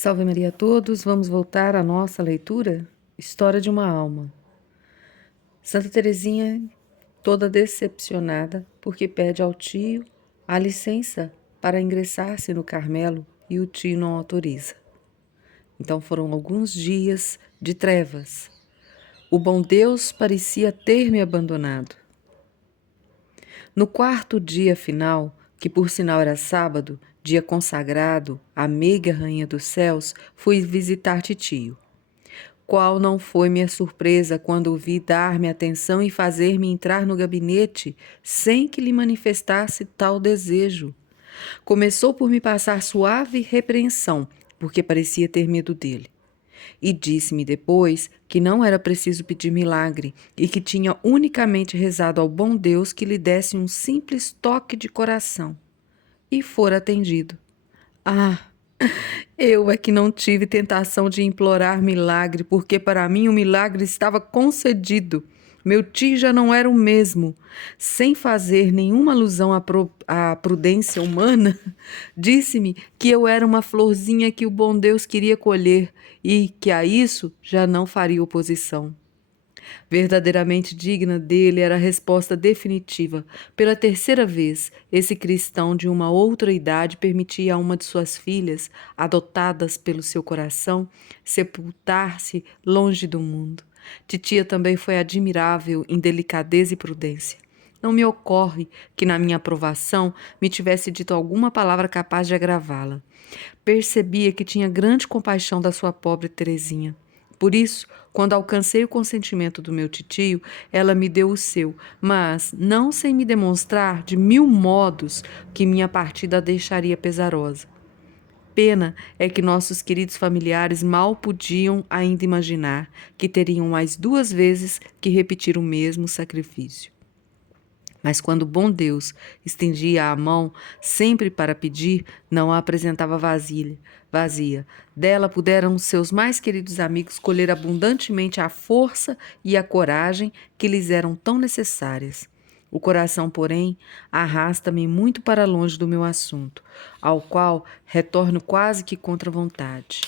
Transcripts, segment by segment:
Salve Maria a todos, vamos voltar à nossa leitura? História de uma alma. Santa Teresinha, toda decepcionada, porque pede ao tio a licença para ingressar-se no Carmelo e o tio não autoriza. Então foram alguns dias de trevas. O bom Deus parecia ter me abandonado. No quarto dia final, que por sinal era sábado, dia consagrado à meiga rainha dos céus, fui visitar titio. Qual não foi minha surpresa quando o vi dar-me atenção e fazer-me entrar no gabinete sem que lhe manifestasse tal desejo. Começou por me passar suave repreensão, porque parecia ter medo dele. E disse-me depois que não era preciso pedir milagre e que tinha unicamente rezado ao bom Deus que lhe desse um simples toque de coração. E fora atendido. Ah! Eu é que não tive tentação de implorar milagre, porque para mim o milagre estava concedido. Meu tio já não era o mesmo. Sem fazer nenhuma alusão à prudência humana, disse-me que eu era uma florzinha que o bom Deus queria colher e que a isso já não faria oposição. Verdadeiramente digna dele era a resposta definitiva. Pela terceira vez, esse cristão de uma outra idade permitia a uma de suas filhas, adotadas pelo seu coração, sepultar-se longe do mundo. Titia também foi admirável em delicadeza e prudência. Não me ocorre que na minha aprovação me tivesse dito alguma palavra capaz de agravá-la. Percebia que tinha grande compaixão da sua pobre Teresinha. Por isso, quando alcancei o consentimento do meu titio, ela me deu o seu, mas não sem me demonstrar de mil modos que minha partida a deixaria pesarosa. Pena é que nossos queridos familiares mal podiam ainda imaginar que teriam mais duas vezes que repetir o mesmo sacrifício. Mas quando o bom Deus estendia a mão, sempre para pedir, não a apresentava vazia. Dela puderam seus mais queridos amigos colher abundantemente a força e a coragem que lhes eram tão necessárias. O coração, porém, arrasta-me muito para longe do meu assunto, ao qual retorno quase que contra vontade.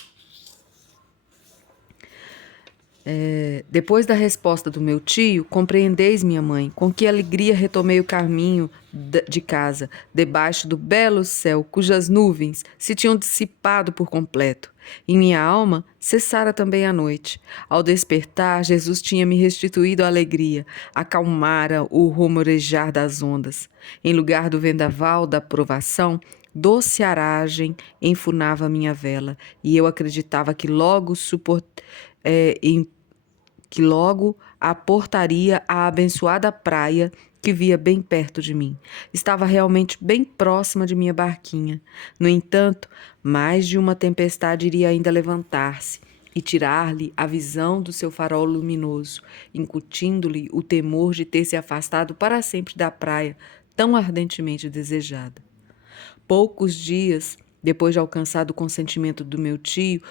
Depois da resposta do meu tio, compreendeis, minha mãe, com que alegria retomei o caminho de casa, debaixo do belo céu, cujas nuvens se tinham dissipado por completo. Em minha alma, cessara também a noite. Ao despertar, Jesus tinha me restituído a alegria, acalmara o rumorejar das ondas. Em lugar do vendaval da provação, doce aragem enfunava minha vela, e eu acreditava que logo aportaria a abençoada praia que via bem perto de mim. Estava realmente bem próxima de minha barquinha. No entanto, mais de uma tempestade iria ainda levantar-se e tirar-lhe a visão do seu farol luminoso, incutindo-lhe o temor de ter se afastado para sempre da praia tão ardentemente desejada. Poucos dias depois de alcançado o consentimento do meu tio,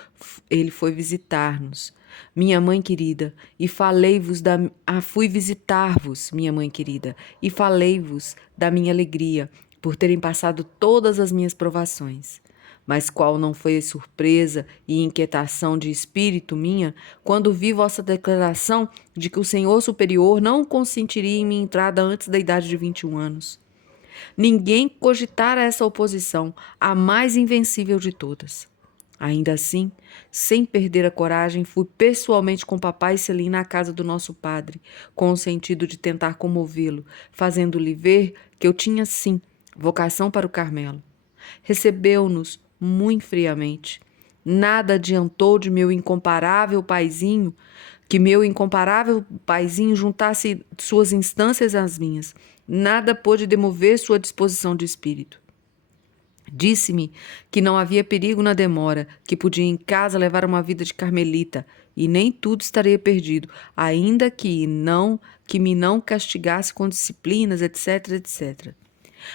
ele foi visitar-nos. Minha mãe querida, e falei-vos da... fui visitar-vos, minha mãe querida, e falei-vos da minha alegria por terem passado todas as minhas provações. Mas qual não foi a surpresa e inquietação de espírito minha quando vi vossa declaração de que o Senhor Superior não consentiria em minha entrada antes da idade de 21 anos. Ninguém cogitara essa oposição, a mais invencível de todas. Ainda assim, sem perder a coragem, fui pessoalmente com papai Selim na casa do nosso padre, com o sentido de tentar comovê-lo, fazendo-lhe ver que eu tinha, sim, vocação para o Carmelo. Recebeu-nos muito friamente. Nada adiantou de que meu incomparável paizinho juntasse suas instâncias às minhas. Nada pôde demover sua disposição de espírito. Disse-me que não havia perigo na demora, que podia em casa levar uma vida de carmelita, e nem tudo estaria perdido, ainda que me não castigasse com disciplinas, etc, etc.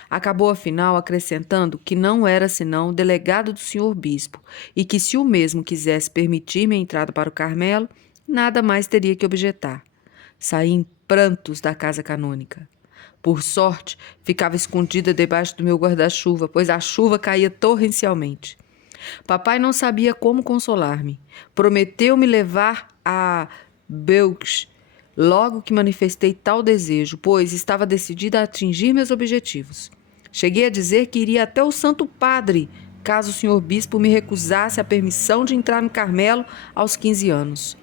Acabou, afinal, acrescentando que não era senão delegado do senhor bispo, e que se o mesmo quisesse permitir-me a entrada para o Carmelo, nada mais teria que objetar. Saí em prantos da casa canônica. Por sorte, ficava escondida debaixo do meu guarda-chuva, pois a chuva caía torrencialmente. Papai não sabia como consolar-me. Prometeu me levar a Belks logo que manifestei tal desejo, pois estava decidida a atingir meus objetivos. Cheguei a dizer que iria até o Santo Padre, caso o senhor bispo me recusasse a permissão de entrar no Carmelo aos 15 anos.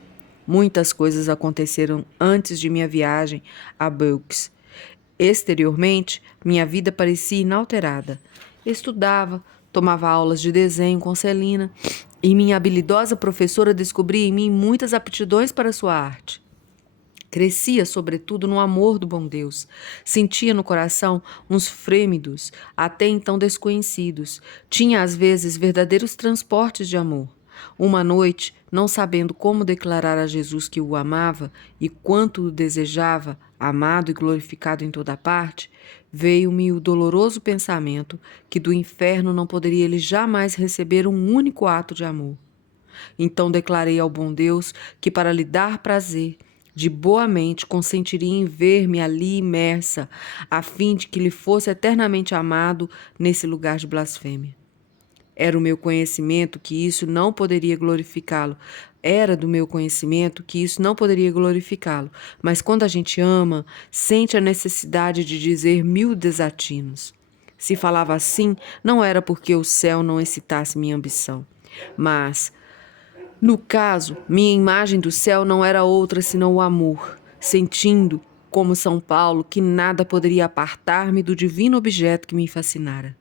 Muitas coisas aconteceram antes de minha viagem a Belks. Exteriormente, minha vida parecia inalterada. Estudava, tomava aulas de desenho com Celina e minha habilidosa professora descobria em mim muitas aptidões para sua arte. Crescia, sobretudo, no amor do bom Deus. Sentia no coração uns frêmidos, até então desconhecidos. Tinha, às vezes, verdadeiros transportes de amor. Uma noite, não sabendo como declarar a Jesus que o amava e quanto o desejava, amado e glorificado em toda parte, veio-me o doloroso pensamento que do inferno não poderia ele jamais receber um único ato de amor. Então declarei ao bom Deus que, para lhe dar prazer, de boa mente consentiria em ver-me ali imersa, a fim de que lhe fosse eternamente amado nesse lugar de blasfêmia. Era o meu conhecimento que isso não poderia glorificá-lo. Era do meu conhecimento que isso não poderia glorificá-lo. Mas quando a gente ama, sente a necessidade de dizer 1000 desatinos. Se falava assim, não era porque o céu não excitasse minha ambição, mas no caso, minha imagem do céu não era outra senão o amor, sentindo, como São Paulo, que nada poderia apartar-me do divino objeto que me fascinara.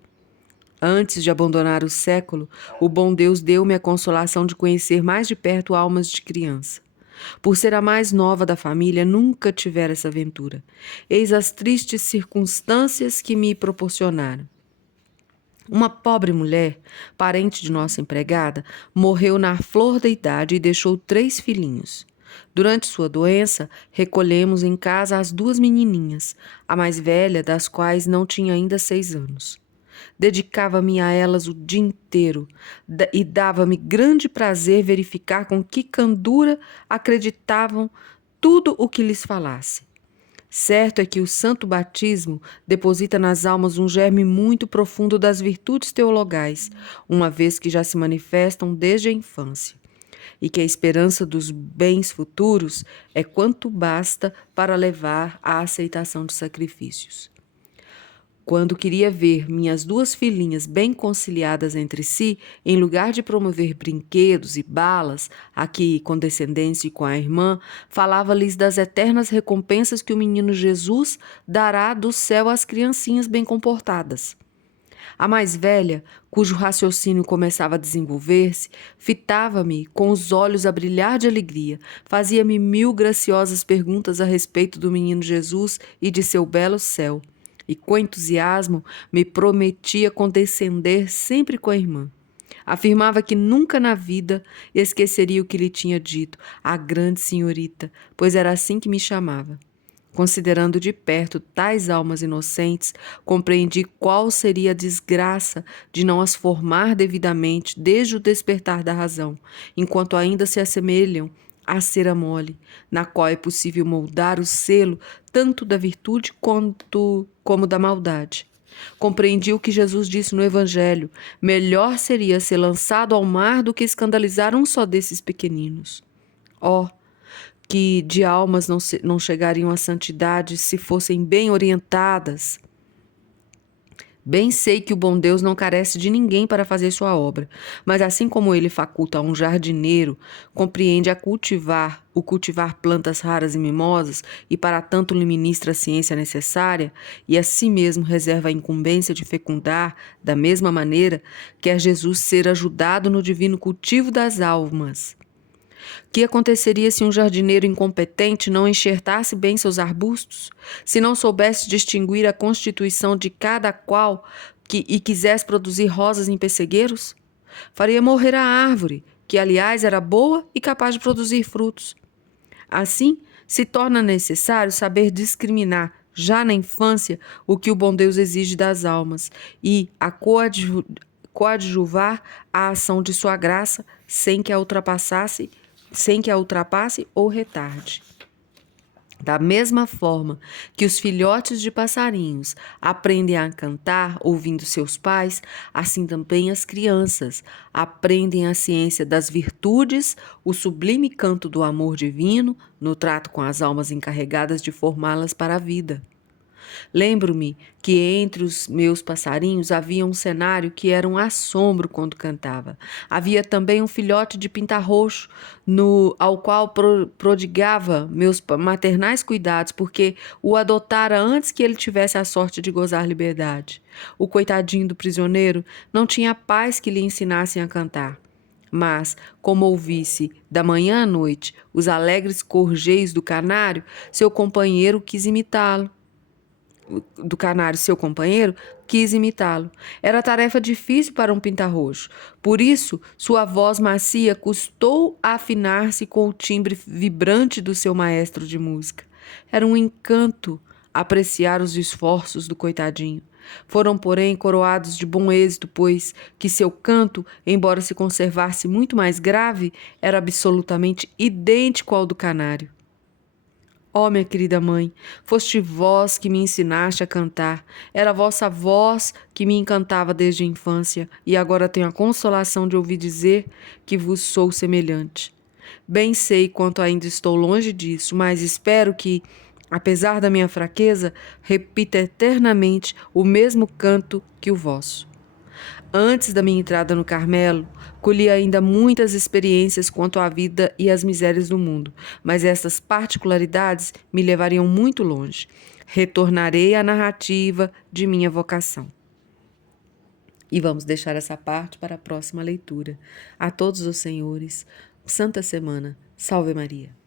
Antes de abandonar o século, o bom Deus deu-me a consolação de conhecer mais de perto almas de criança. Por ser a mais nova da família, nunca tivera essa aventura. Eis as tristes circunstâncias que me proporcionaram. Uma pobre mulher, parente de nossa empregada, morreu na flor da idade e deixou 3 filhinhos. Durante sua doença, recolhemos em casa as 2 menininhas, a mais velha das quais não tinha ainda 6 anos. Dedicava-me a elas o dia inteiro e dava-me grande prazer verificar com que candura acreditavam tudo o que lhes falasse. Certo é que o santo batismo deposita nas almas um germe muito profundo das virtudes teologais, uma vez que já se manifestam desde a infância, e que a esperança dos bens futuros é quanto basta para levar à aceitação de sacrifícios. Quando queria ver minhas 2 filhinhas bem conciliadas entre si, em lugar de promover brinquedos e balas, aqui condescendência com a irmã, falava-lhes das eternas recompensas que o menino Jesus dará do céu às criancinhas bem comportadas. A mais velha, cujo raciocínio começava a desenvolver-se, fitava-me com os olhos a brilhar de alegria, fazia-me 1000 graciosas perguntas a respeito do menino Jesus e de seu belo céu. E com entusiasmo me prometia condescender sempre com a irmã. Afirmava que nunca na vida esqueceria o que lhe tinha dito, a grande senhorita, pois era assim que me chamava. Considerando de perto tais almas inocentes, compreendi qual seria a desgraça de não as formar devidamente desde o despertar da razão, enquanto ainda se assemelham à cera mole, na qual é possível moldar o selo tanto da virtude como da maldade. Compreendi o que Jesus disse no Evangelho: melhor seria ser lançado ao mar do que escandalizar um só desses pequeninos. Oh, que de almas não chegariam à santidade se fossem bem orientadas. Bem sei que o bom Deus não carece de ninguém para fazer sua obra, mas assim como ele faculta a um jardineiro, compreende o cultivar plantas raras e mimosas, e para tanto lhe ministra a ciência necessária, e a si mesmo reserva a incumbência de fecundar, da mesma maneira, quer Jesus ser ajudado no divino cultivo das almas. Que aconteceria se um jardineiro incompetente não enxertasse bem seus arbustos? Se não soubesse distinguir a constituição de cada qual e quisesse produzir rosas em pessegueiros? Faria morrer a árvore, que aliás era boa e capaz de produzir frutos. Assim, se torna necessário saber discriminar, já na infância, o que o bom Deus exige das almas e a coadjuvar a ação de sua graça sem que a ultrapasse ou retarde. Da mesma forma que os filhotes de passarinhos aprendem a cantar ouvindo seus pais, assim também as crianças aprendem a ciência das virtudes, o sublime canto do amor divino no trato com as almas encarregadas de formá-las para a vida. Lembro-me que entre os meus passarinhos havia um cenário que era um assombro quando cantava. Havia também um filhote de pinta-roxo, ao qual prodigava meus maternais cuidados, porque o adotara antes que ele tivesse a sorte de gozar liberdade. O coitadinho do prisioneiro não tinha pais que lhe ensinassem a cantar. Mas, como ouvisse da manhã à noite os alegres gorjeios do canário, seu companheiro quis imitá-lo. Do canário, seu companheiro, quis imitá-lo. Era tarefa difícil para um pinta-roxo. Por isso, sua voz macia custou a afinar-se com o timbre vibrante do seu maestro de música. Era um encanto apreciar os esforços do coitadinho. Foram, porém, coroados de bom êxito, pois que seu canto, embora se conservasse muito mais grave, era absolutamente idêntico ao do canário. Ó, minha querida mãe, foste vós que me ensinaste a cantar. Era a vossa voz que me encantava desde a infância, e agora tenho a consolação de ouvir dizer que vos sou semelhante. Bem sei quanto ainda estou longe disso, mas espero que, apesar da minha fraqueza, repita eternamente o mesmo canto que o vosso. Antes da minha entrada no Carmelo, colhi ainda muitas experiências quanto à vida e às misérias do mundo, mas essas particularidades me levariam muito longe. Retornarei à narrativa de minha vocação. E vamos deixar essa parte para a próxima leitura. A todos os senhores, Santa Semana, Salve Maria.